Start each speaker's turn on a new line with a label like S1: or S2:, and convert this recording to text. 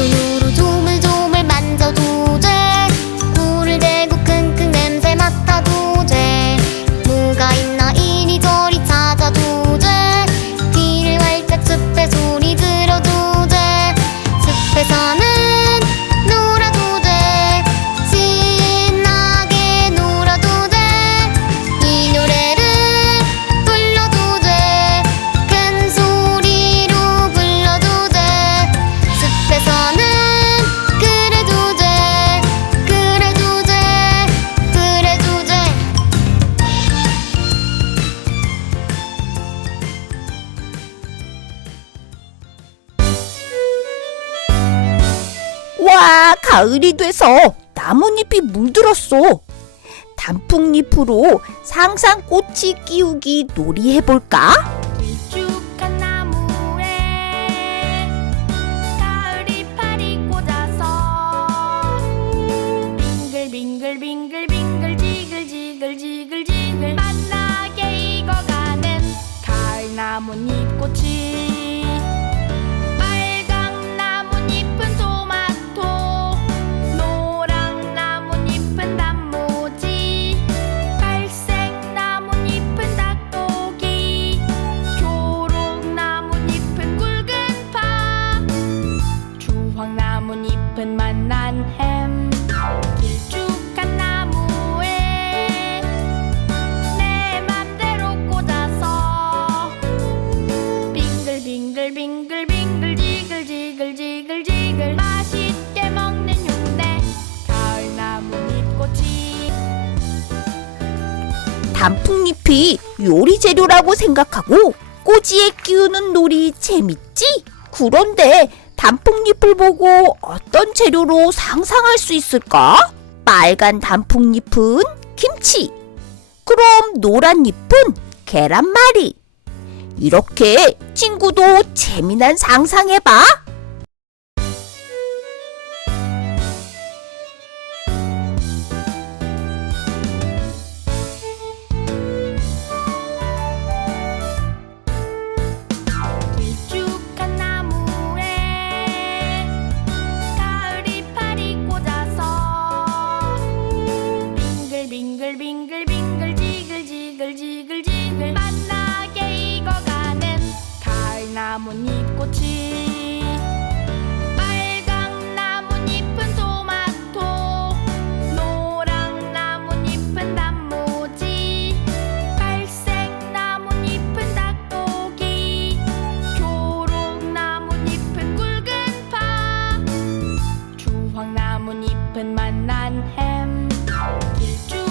S1: Absolutely.
S2: 이제야 가을이 돼서 나뭇잎이 물들었어. 단풍잎으로 상상꽃이 끼우기 놀이 해볼까? 단풍잎이 요리 재료라고 생각하고 꼬지에 끼우는 놀이 재밌지? 그런데 단풍잎을 보고 어떤 재료로 상상할 수 있을까? 빨간 단풍잎은 김치. 그럼 노란 잎은 계란말이. 이렇게 친구도 재미난 상상해봐.
S3: 나뭇잎꽃이 빨강 나뭇잎은 토마토 노랑 나뭇잎은 단무지 갈색 나뭇잎은 닭고기 초록 나뭇잎은 굵은 파 주황 나뭇잎은 만난 햄 길쭉